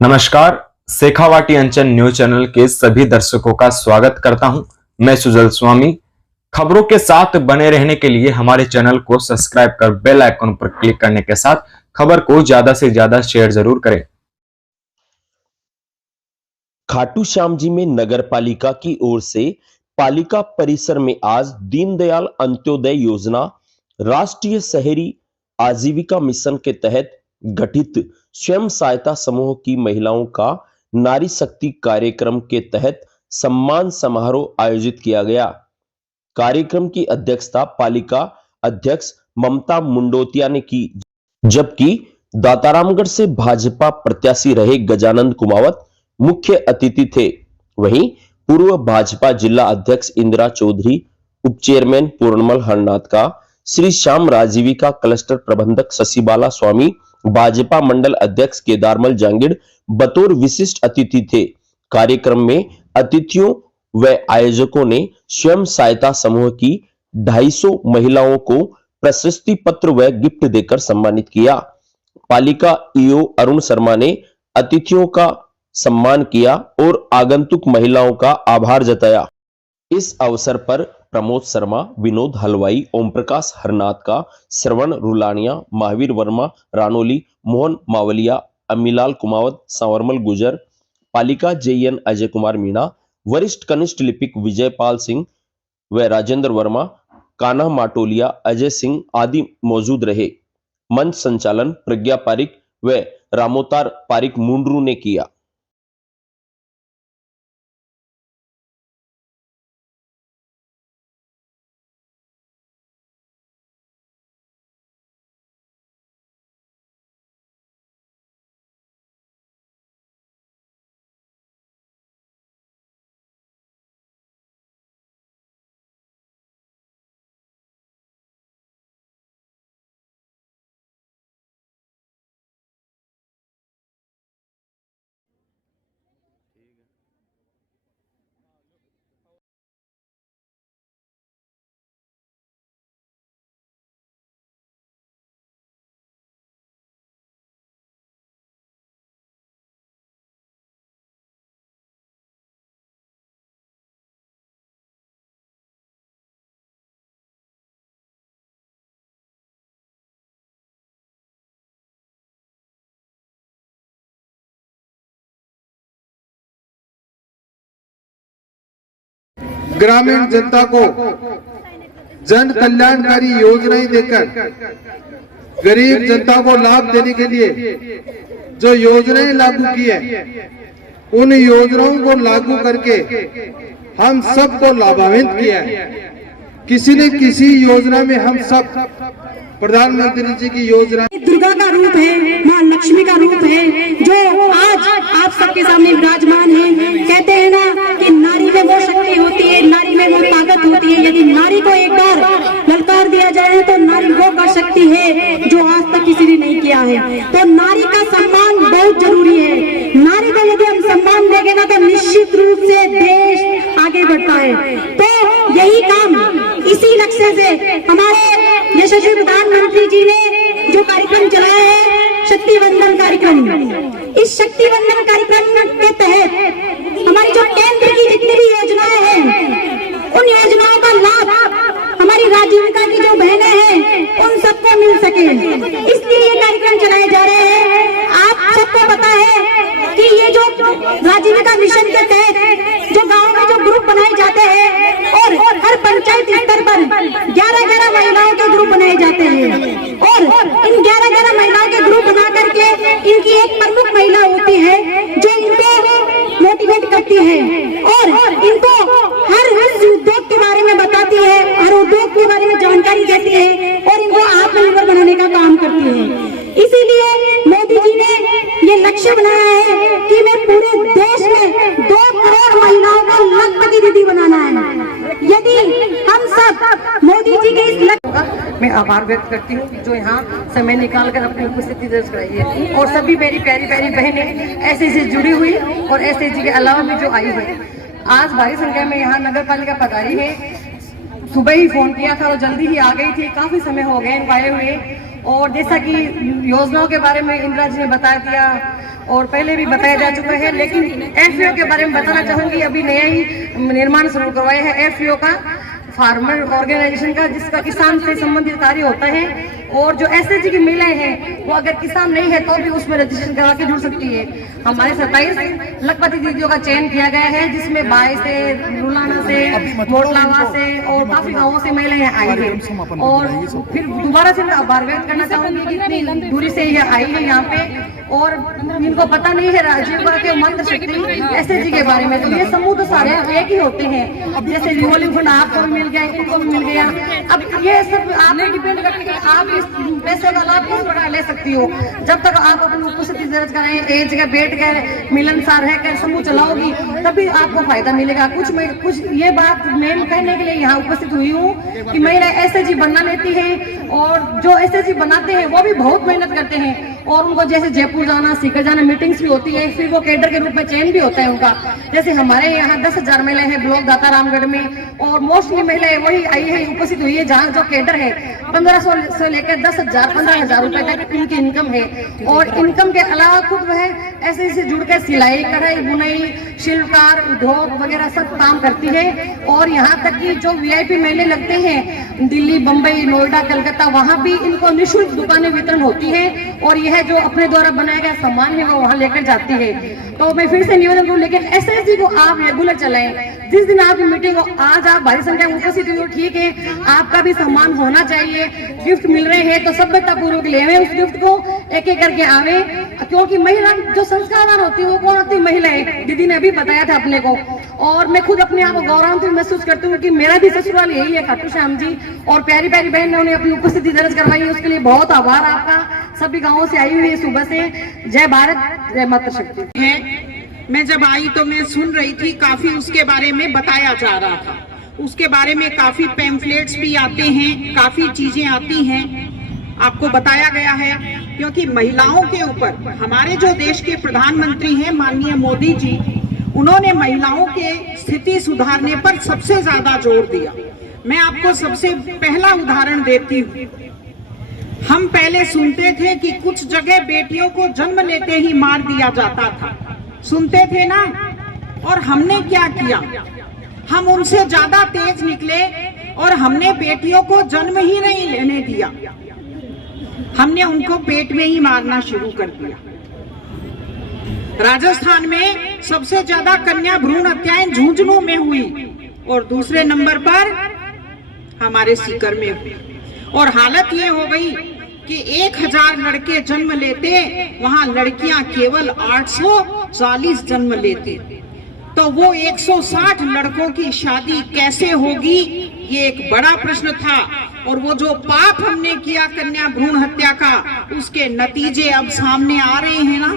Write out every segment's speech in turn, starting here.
नमस्कार। शेखावाटी अंचल news channel के सभी दर्शकों का स्वागत करता हूं। मैं सुजल स्वामी। खबरों के साथ बने रहने के लिए हमारे चैनल को सब्सक्राइब कर बेल आइकन पर क्लिक करने के साथ खबर को ज्यादा से ज्यादा शेयर जरूर करें। खाटू श्याम जी में नगर पालिका की ओर से पालिका परिसर में आज दीनदयाल अंत्योदय योजना राष्ट्रीय शहरी आजीविका मिशन के तहत गठित स्वयं सहायता समूह की महिलाओं का नारी शक्ति कार्यक्रम के तहत सम्मान समारोह आयोजित किया गया। कार्यक्रम की अध्यक्षता पालिका अध्यक्ष ममता मुंडोतिया ने की, जबकि दातारामगढ़ से भाजपा प्रत्याशी रहे गजानंद कुमावत मुख्य अतिथि थे। वहीं पूर्व भाजपा जिला अध्यक्ष इंदिरा चौधरी, उप चेयरमैन पूर्णमल हरनाथ का, श्री श्याम राजीविका क्लस्टर प्रबंधक शशिबाला स्वामी, भाजपा मंडल अध्यक्ष केदारमल जांगिड़ बतौर विशिष्ट अतिथि थे। कार्यक्रम में अतिथियों व आयोजकों ने स्वयं सहायता समूह की 250 महिलाओं को प्रशस्ति पत्र व गिफ्ट देकर सम्मानित किया। पालिका ईओ अरुण शर्मा ने अतिथियों का सम्मान किया और आगंतुक महिलाओं का आभार जताया। इस अवसर पर प्रमोद शर्मा, विनोद हलवाई, ओम प्रकाश हरनाथ का, श्रवण रुलानिया, महावीर वर्मा रानोली, मोहन मावलिया, अमीलाल कुमावत, संवरमल गुजर, पालिका जेएन अजय कुमार मीणा, वरिष्ठ कनिष्ठ लिपिक विजयपाल सिंह व राजेंद्र वर्मा, कान्हा माटोलिया, अजय सिंह आदि मौजूद रहे। मंच संचालन प्रज्ञा पारिक व रामोतार पारिक मुंडरू ने किया। ग्रामीण जनता को जन कल्याणकारी योजनाएं देकर गरीब जनता को लाभ देने के लिए जो योजनाएं लागू की है, उन योजनाओं को लागू करके हम सबको लाभान्वित किया है। किसी न किसी योजना में हम सब प्रधानमंत्री जी की योजना दुर्गा का रूप है, माँ लक्ष्मी का रूप है, जो आज आप सबके सामने विराजमान है। कहते हैं ना कि नारी में वो शक्ति होती है, नारी में वो ताकत होती है। यदि नारी को एक बार ललकार दिया जाए तो नारी वो कर सकती है जो आज तक किसी ने नहीं किया है। तो नारी का सम्मान बहुत जरूरी है। नारी को यदि हम सम्मान देंगे ना तो निश्चित रूप से देश आगे बढ़ता है। तो यही काम इसी लक्ष्य से हमारे यशस्वी प्रधानमंत्री जी ने जो कार्यक्रम चलाया है, शक्ति वंदन कार्यक्रम, इस शक्ति वंदन कार्यक्रम के तहत हमारी जो केंद्र की जितनी भी योजनाएं हैं, उन योजनाओं का लाभ हमारी राजीविका की जो बहनें हैं उन सबको मिल सके, इसलिए ये कार्यक्रम चलाए जा रहे हैं। आप सबको पता है कि ये जो राजीविका मिशन के तहत जो गाँव में जो ग्रुप बनाए जाते हैं और हर पंचायत स्तर पर 11-11 महिलाओं के ग्रुप बनाए जाते हैं और इन 11-11 महिलाओं के ग्रुप बना करके इनकी एक प्रमुख महिला होती है जो इनको मोटिवेट करती है और इनको हर उद्योग के बारे में बताती है, हर उद्योग के बारे में जानकारी देती है और इनको आत्मनिर्भर बनाने का काम करती है। इसीलिए मोदी जी ने ये लक्ष्य बनाया है कि मैं पूरे देश में 2 करोड़ महिलाओं को लखपति दीदी बनाना है। यदि हम सब मोदी जी के इस लक्ष्य, मैं आभार व्यक्त करती हूँ जो यहाँ समय निकाल कर अपनी उपस्थिति दर्ज कराई है और सभी मेरी प्यारी प्यारी बहनें ऐसे से जुड़ी हुई और ऐसे जी के अलावा भी जो आई हुई। आज भारी संख्या में यहाँ नगर पालिका पधारी है। सुबह ही फोन किया था और जल्दी ही आ गई थी, काफी समय हो गए इनको आए हुए और जैसा कि योजनाओं के बारे में इंदिरा जी ने बता दिया और पहले भी बताया जा चुका है, लेकिन एफपीओ के बारे में बताना चाहूंगी। अभी नया ही निर्माण शुरू करवाया है एफपीओ का, फार्मर ऑर्गेनाइजेशन का, जिसका किसान से संबंधित कार्य होता है। और जो एसएचजी की महिलाएं हैं वो अगर किसान नहीं है तो भी उसमें रजिस्ट्रेशन करा के जुड़ सकती है। हमारे 27 लखपति दीदियों का चयन किया गया है, जिसमें बाय से, रुलाना से, मोटलावा से और काफी गाँवों से महिलाएं आई है। और फिर दोबारा से मैं आभार व्यक्त करना चाहूंगी कि इतनी दूरी से ये आई है यहाँ पे, और इनको पता नहीं है राजीव के मंत्र शक्ति एसएचजी के बारे में। तो ये समूह तो सारे एक ही होते हैं, जैसे रिवॉल्विंग फंड आपको भी मिल गया, इनको भी मिल गया। अब ये सब आप डिपेंड करते हैं कि आप इस पैसे का लाभ किस प्रकार ले सकती हो। जब तक आप अपनी उपस्थिति दर्ज कराएं, एक जगह बैठ कर मिलनसार है कर समूह चलाओगी, तभी आपको फायदा मिलेगा। कुछ ये बात मैं कहने के लिए यहाँ उपस्थित हुई हूँ कि महिला एसएचजी बनना लेती है, और जो एसएचजी बनाते हैं वो भी बहुत मेहनत करते हैं, और उनको जैसे जयपुर जाना, सीकर जाना, मीटिंग्स भी होती है, फिर वो कैडर के रूप में चयन भी होता है उनका। जैसे हमारे यहाँ 10,000 महिलाएं हैं ब्लॉक दाता रामगढ़ में, और मोस्टली महिलाएं वही आई है, उपस्थित हुई है जहाँ जो कैडर है 1500 से लेकर 10,000 15,000 रुपए तक उनकी इनकम है। और इनकम के अलावा खुद वह ऐसे से जुड़कर सिलाई, कढ़ाई, बुनाई, शिल्पकार, उद्योग वगैरह सब काम करती है। और यहाँ तक कि जो वीआईपी मेले लगते हैं दिल्ली, बम्बई, नोएडा, कलकत्ता, वहाँ भी इनको निःशुल्क दुकानें वितरण होती है, और यह जो अपने द्वारा बनाया गया सामान है वो वहाँ लेकर जाती है। तो मैं फिर से निवेदन करूँ, लेकिन एसएचजी को आप रेगुलर चलाएं। जिस दिन आपकी मीटिंग हो, आज आप भारी संख्या में उपस्थित हुई हो, ठीक है, आपका भी सम्मान होना चाहिए। गिफ्ट मिल रहे हैं तो सभ्यता पूर्वक लेवे उस गिफ्ट को, एक एक करके आवे, क्योंकि महिला जो संस्कारवान होती है वो कौन होती है? महिला है। दीदी ने अभी बताया था अपने को, और मैं खुद अपने आप को गौरवान्वित महसूस करती हूँ कि मेरा भी ससुराल यही है खाटू श्याम जी, और प्यारी प्यारी बहन ने उन्हें अपनी उपस्थिति दर्ज करवाई है, उसके लिए बहुत आभार आपका। सभी गाँवों से आई हुई है सुबह से। जय भारत, जय मातृ शक्ति। मैं जब आई तो मैं सुन रही थी, काफी उसके बारे में बताया जा रहा था, उसके बारे में काफी पैम्फलेट्स भी आते हैं, काफी चीजें आती हैं, आपको बताया गया है। क्योंकि महिलाओं के ऊपर हमारे जो देश के प्रधानमंत्री हैं माननीय मोदी जी, उन्होंने महिलाओं के स्थिति सुधारने पर सबसे ज्यादा जोर दिया। मैं आपको सबसे पहला उदाहरण देती हूँ। हम पहले सुनते थे कि कुछ जगह बेटियों को जन्म लेते ही मार दिया जाता था, सुनते थे ना। और हमने क्या किया, हम उनसे ज्यादा तेज निकले और हमने बेटियों को जन्म ही नहीं लेने दिया, हमने उनको पेट में ही मारना शुरू कर दिया। राजस्थान में सबसे ज्यादा कन्या भ्रूण हत्याएं झुंझुनू में हुई, और दूसरे नंबर पर हमारे सीकर में हुई। और हालत ये हो गई कि 1000 लड़के जन्म लेते, वहां लड़कियां केवल 840 जन्म लेते। तो वो 160 लड़कों की शादी कैसे होगी, ये एक बड़ा प्रश्न था। और वो जो पाप हमने किया कन्या भ्रूण हत्या का, उसके नतीजे अब सामने आ रहे हैं ना।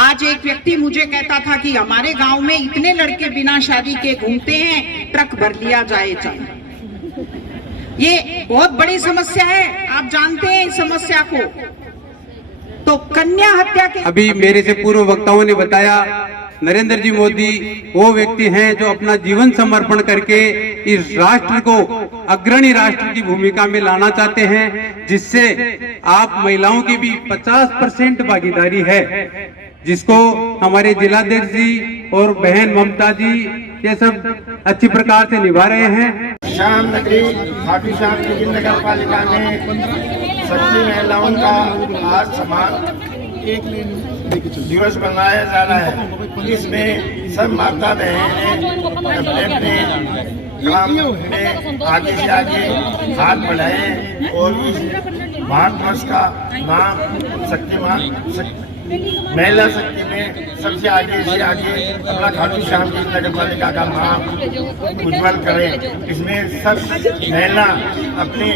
आज एक व्यक्ति मुझे कहता था कि हमारे गांव में इतने लड़के बिना शादी के घूमते हैं, ट्रक भर लिया जाए। ये बहुत बड़ी समस्या है, आप जानते हैं इस समस्या को। तो कन्या हत्या के अभी मेरे से पूर्व वक्ताओं ने बताया, नरेंद्र जी मोदी वो व्यक्ति हैं जो अपना जीवन समर्पण करके इस राष्ट्र को अग्रणी राष्ट्र की भूमिका में लाना चाहते हैं, जिससे आप महिलाओं की भी 50% भागीदारी है, जिसको हमारे जिलाध्यक्ष जी और बहन ममता जी ये सब अच्छी प्रकार से निभा रहे हैं। श्याम नगरी खाटू श्याम जी नगर पालिका में सच्ची महिलाओं का आज समान दिवस मनाया जा रहा है। इसमें सब माता बहनें अपने अपने काम में आगे से आगे हाथ बढ़ाएं और इस भारतवर्ष का नाम शक्तिमान महिला शक्ति में सबसे आगे से आगे अपना खाटू श्याम जी नगर पालिका का नाम उज्जवल करें। इसमें सब महिला अपने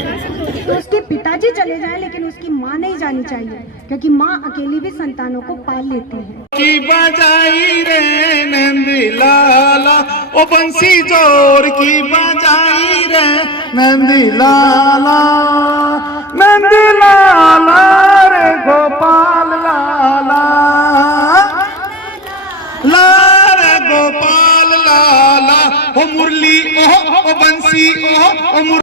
तो उसके पिताजी चले जाएं, लेकिन उसकी माँ नहीं जानी चाहिए, क्योंकि माँ अकेली भी संतानों को पाल लेती है। की बजाई रे नंदलाला, ओ बंसी जोर की बजाई रे नंदलाला, नंदलाला रे गोपाल लाला, लाला गोपाल लाला, ओ मुरली ओ बंसी ओ